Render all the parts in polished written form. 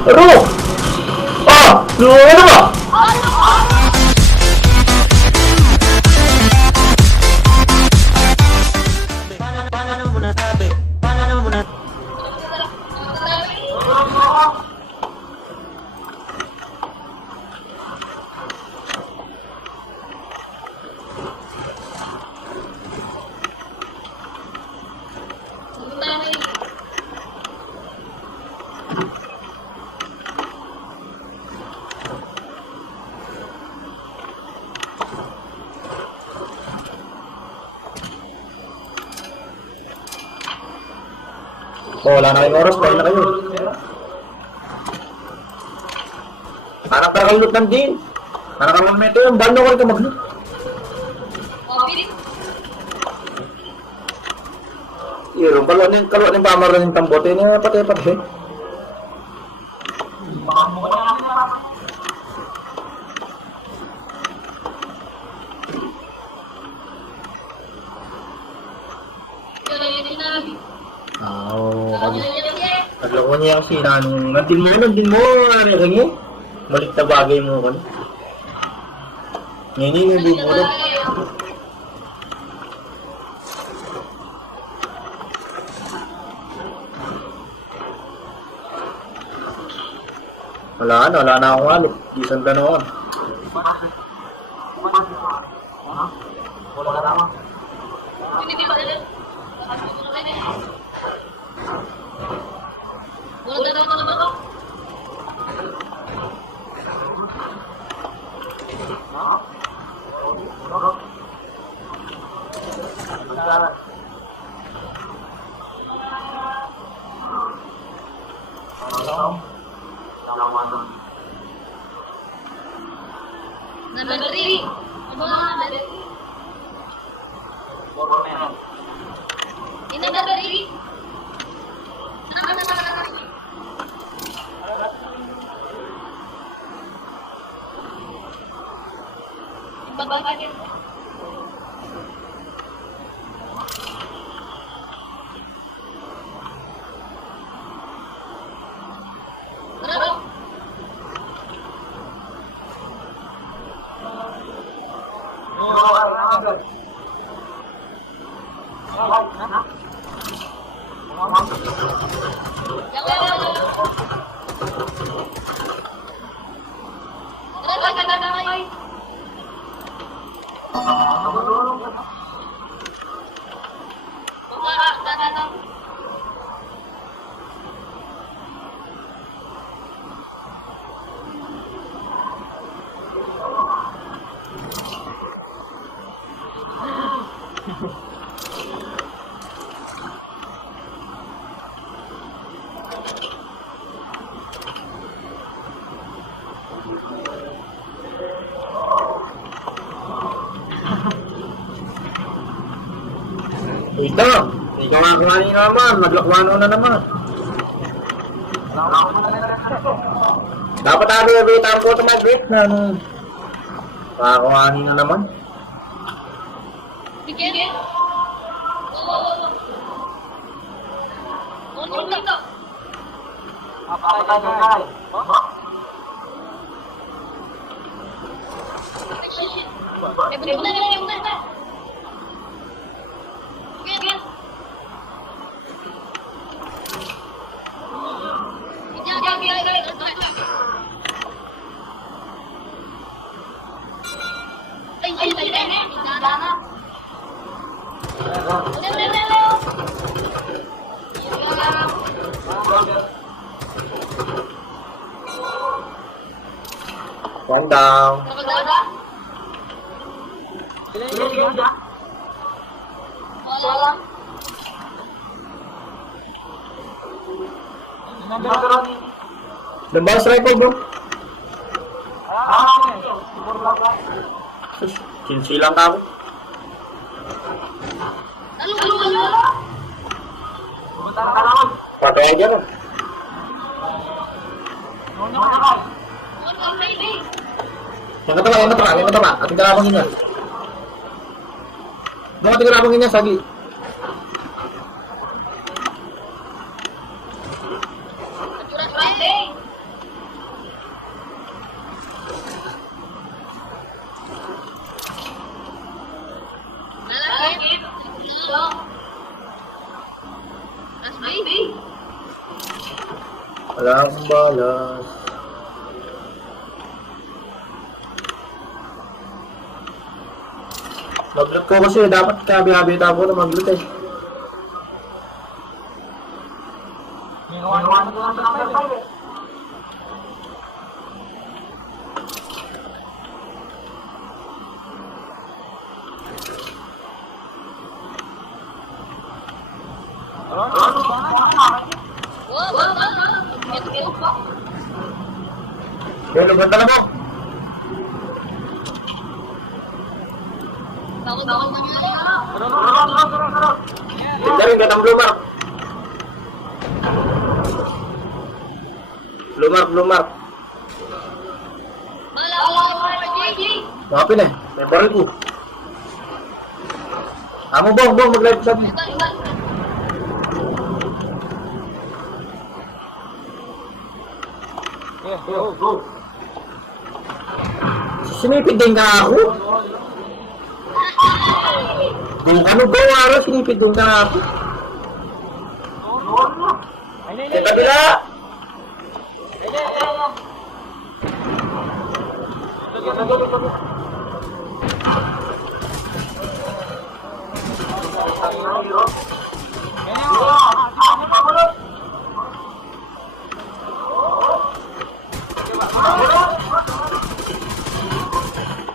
Ano? Ah! Ano ba? Oh, wala na kayong oras, dahil na kayo. Anak na kalulot ng din. Anak ka mamento yung bando ko rin ka maglut. Iro, kalwa ng pamar ng tambote niya, pati-pati. Nagloko niya kasi nandin mo, ano balik na bagay mo ka na. Ngayon yung bubulog. Wala na akong alip. Isang tanong. Ito, ikaw nga kumain naman, maglakwano na naman. Dapat ako yung bita ko sa mag-break na ano. Kakakuhanin na naman. Sige. One down. The boss rifle, bro. Sinsilang ka ako. Patay dyan ah. Yang katawa. Ating kalabangin niya. Doon ating kalabangin niya, sagi. Wala akong balas. Mag-loot ko kasi dapat kabi-habita ko na mag-loot eh. Kaya lubat na mo. Tignan rin ka ng blue mark. Blue mark. Maapin eh. May baril ko. Amo bong, mag-live sa atin. Go. Sinipid din ka ako? Kung ano gawa, sinipid din ka ako? Sa kabila!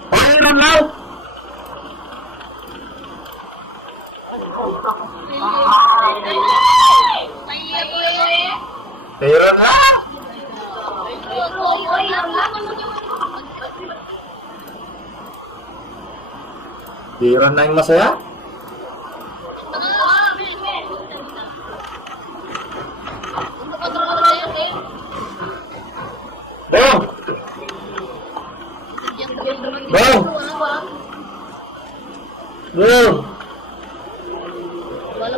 Panginoon lang! Pero na! Pero na yung masaya? Bong! Bong! Bong!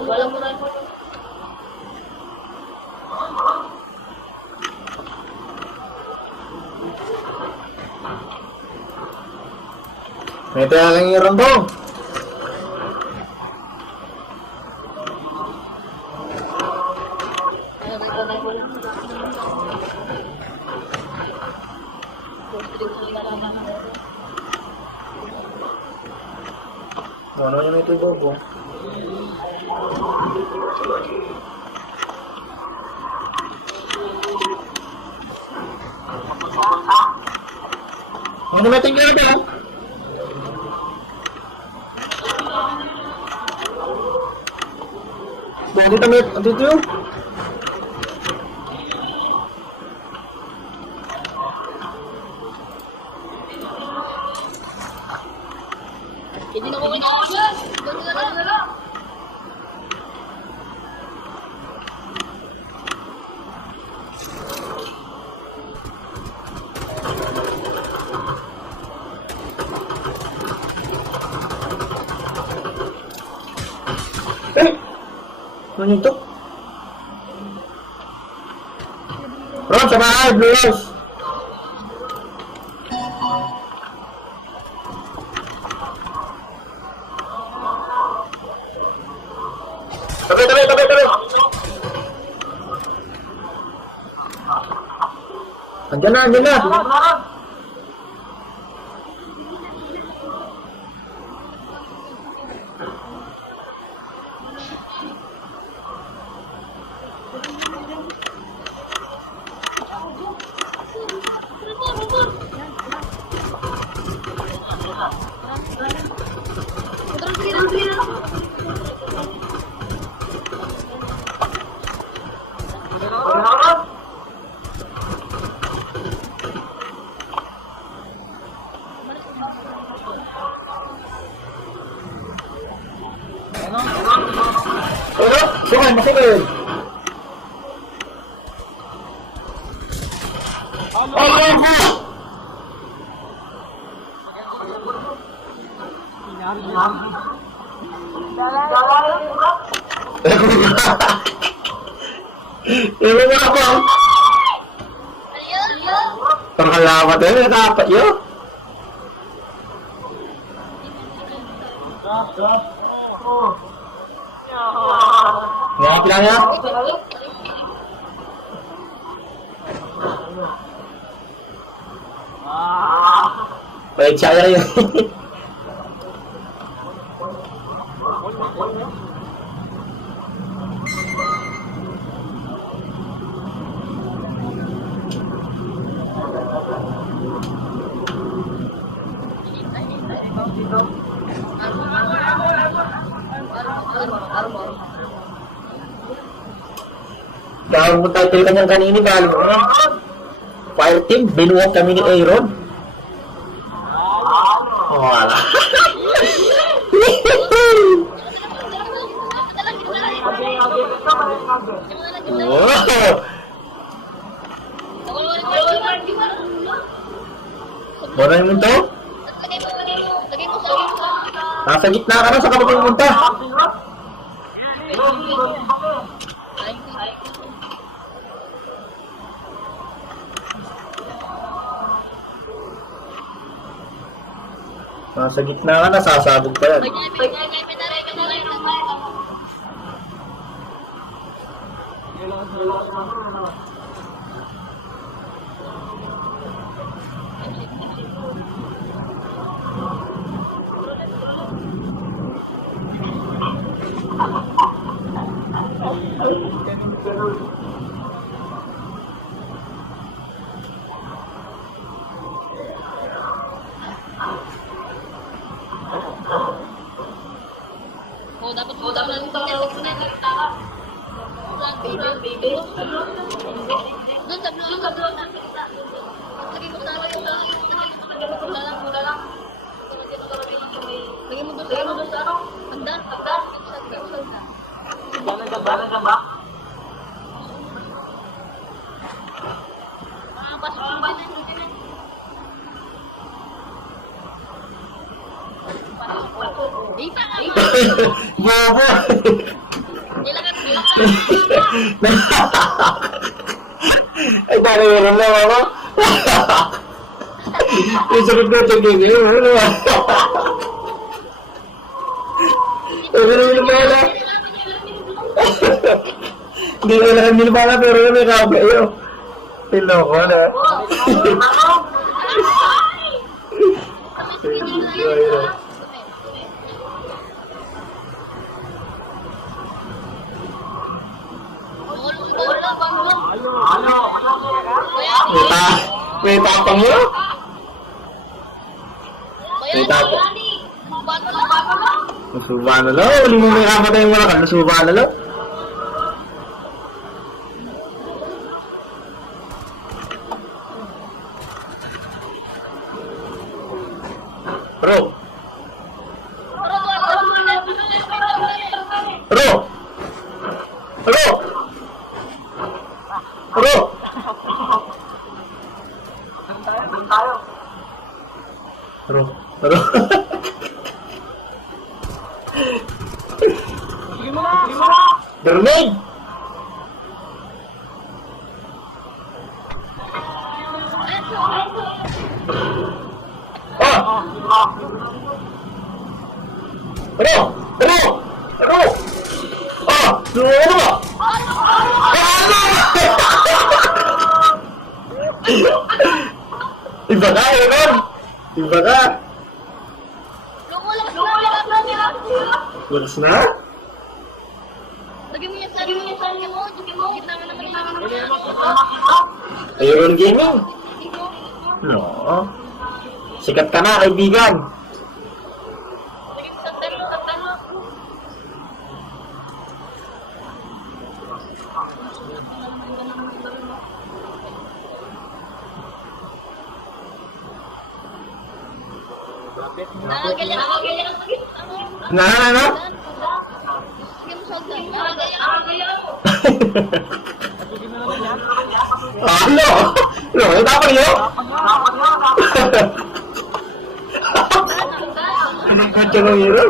Walang mo rin. May talagang yung rambong. Ano yung ito bobo? Ano may tingin ba? Dito kami dito. Hindi na ko kaya. Ano ito? Ron, sa bahay, Blue Rose. Tabi. Andiyan na. Sukan, masigil. Ini apa? Pengalaman ini apa yuk? Nggak bilang ya? Baik saya ya. Kalau mo tayo kanyang kanini galing Fire team, binuwag kami ni Aaron. Oh, wala. Wow. Bola yung munta? Nasa gitna ka na sa kapag munta. Nasa gitna ka na, sasabog pa yan. Dapat baby. Doon sa blue na kita. Lagi mo tala yung mura lang. Lagi mo doon sa ano? Agdan. Balan ka ba? Pasok yung balan. Bobo! Ay, dali meron lang ako. Isunod na ito gini. Hindi ko lang nilbala pero may kabayo. Piloko na. May tapang mo? May tapang. Nasuba na lang. Uli mo may kamatay yung mga kan. Nasuba na lang. Bro. Bro. Bro. Bro. Bro. Bro. Bermain. Bro. Bro. Bro. Lu apa? Iba ka, Aaron! Iba ka! Lulas na? Lagi mo yung sarili mo. Gitna mo naman Aaron Gaming? No. Sikat ka na, kaibigan. Na? Ano? No, ito apa niyo? Anong kacau ng hero?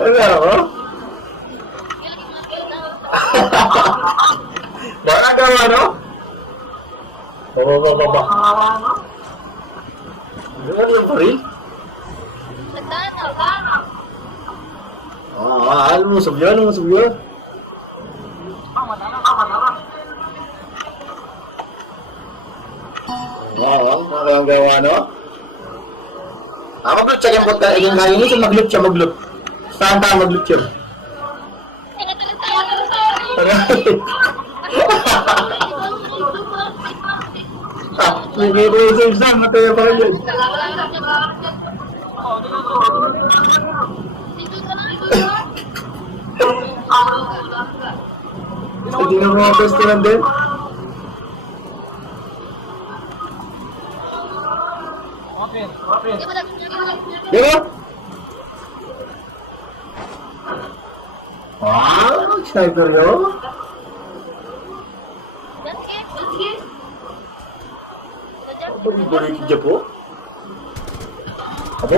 Ano ako? Baka gawa, no? Baba. Ano yung pari? Lumusog yun, lumusog yun. Oo, nakakagawa, no? Mag-loot siya yung buta. Yung kaya niya, mag-loot siya, mag-loot. Saan tayo mag-loot yun? Sige, save Sam, mataya pa rin yun. Hindi na mga pwesto lang din. Diba? Wow, sniper yun. Ito yung balik dyan po. Aba,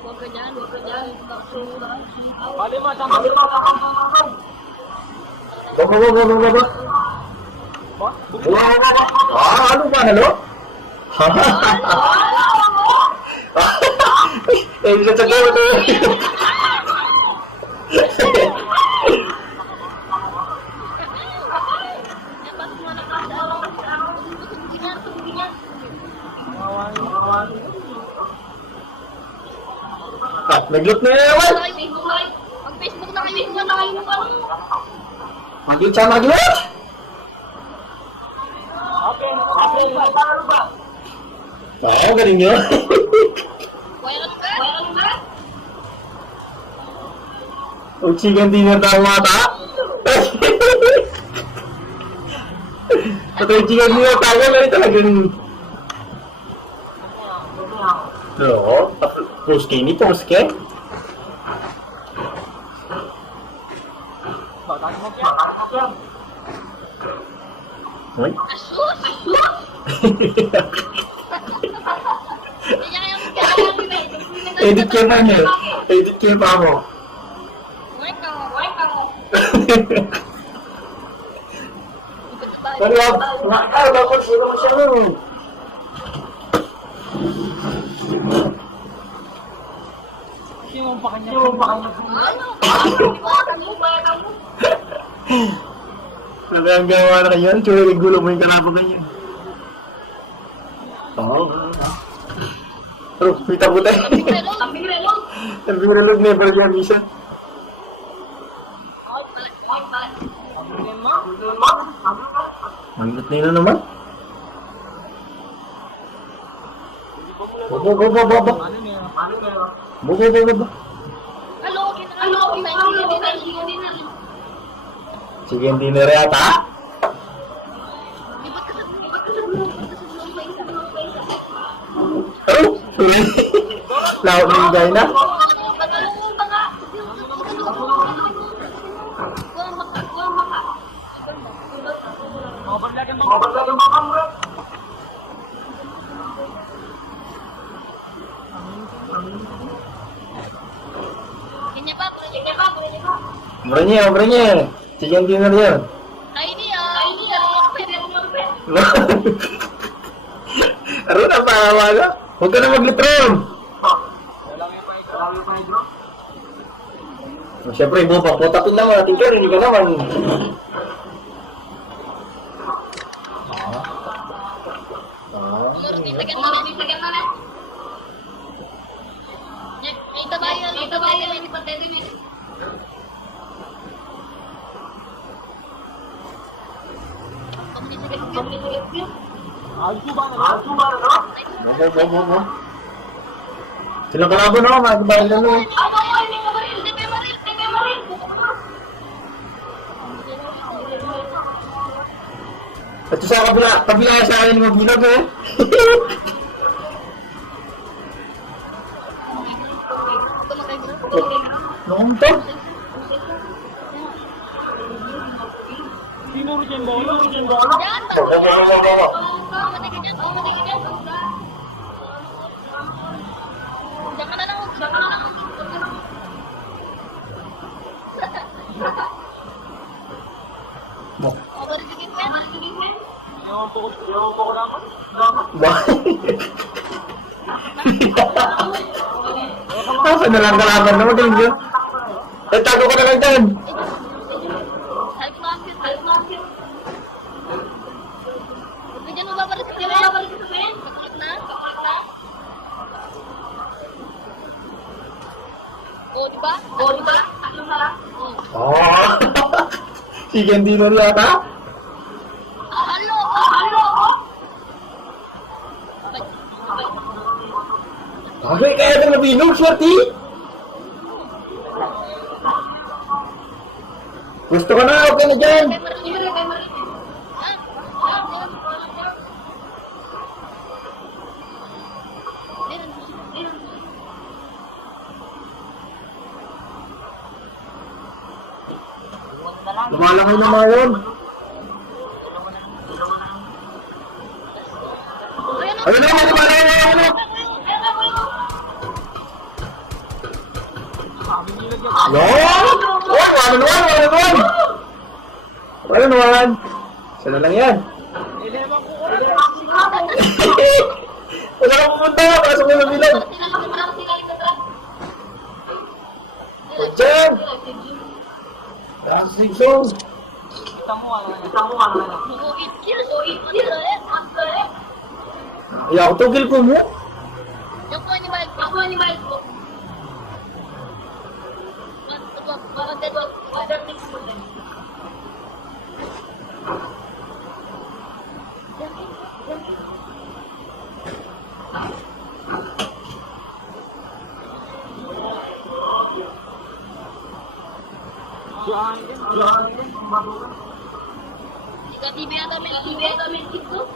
Huwag ka dyan, huwag ka dyan. Ano ba? Hello? Eh, bisa cakap tu. Nag-loot na naman. Mag-Facebook na kayo. Maging siya mag-loot. Oo, galing nyo. Huwag chicken dinner tayo mata. Patay chicken dinner tayo, meron talagang... Oo. Puske ini puske. Uy. Edit ka pa niya. Edit ka pa mo. Pero nakakala ko sino ko siya nun. Sabi ang gawa na kayo, tsura gulo mo yung kalabo kayo. Oo. Pero, kita po tayo. Ang biralog never yan, Misa. Manggit na yun naman. Baba. Sige, hindi na rin ata. Laot na yung gaya na. Beranya. Chicken dinner yan. Ano na pa, ka? Huwag ka na mag-litron. Siyempre, mo pa, putapin naman natin ka, hindi ka naman. Mo. Sila kalaban ako, magbabayan lang nun. Ito sa kabila sa akin ng mabulag eh. Noong to? Sinuro dyan ba? Mo. Saan na lang kalaban na magaling yun? Eh, tago ka na lang dyan. Help natin, help natin. Bigyan mo ba pa rin sa kaya? Kakulit na? O, diba? Ano na lang? Oh. Si Candy na yata. Halo! Okay, kaya na nabinog, Swerte. Gusto ko na, okay na dyan. Lumalaki na mga yun. Ayun na, lumalaki na yun. Yun! Wala naman. Sana lang yan. Wala kang pumunta, pasok mo ng bilang. Diyan! Dancing song. Ya, aku tugil ko mo. Yung po ni Mike po. TV ata may TikTok.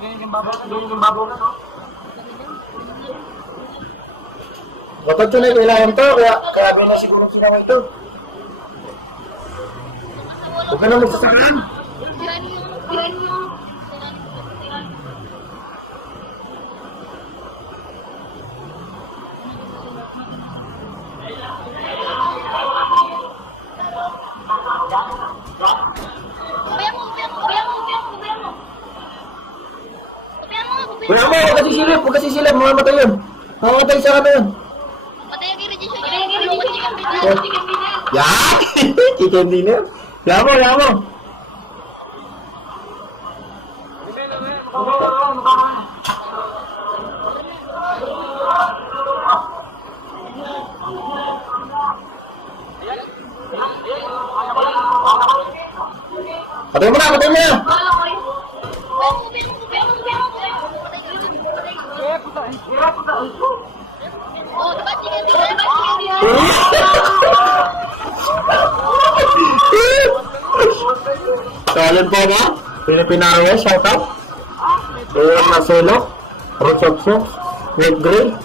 Yung babaw ka, no? Dapat ito na kailangan to, kaya na siguro sinama ito. Huwag ka na magsasakan. Tirahan niyo. Wala mo, huwag kasi silip, mamamatay yun. Mamamatay sa kami yun. Yan! Chicken dinner. Yan mo. Patay mo na. So, yun po ba? Pilipinaro, shout out. Ayan na solo. Rochopso. Red Grill.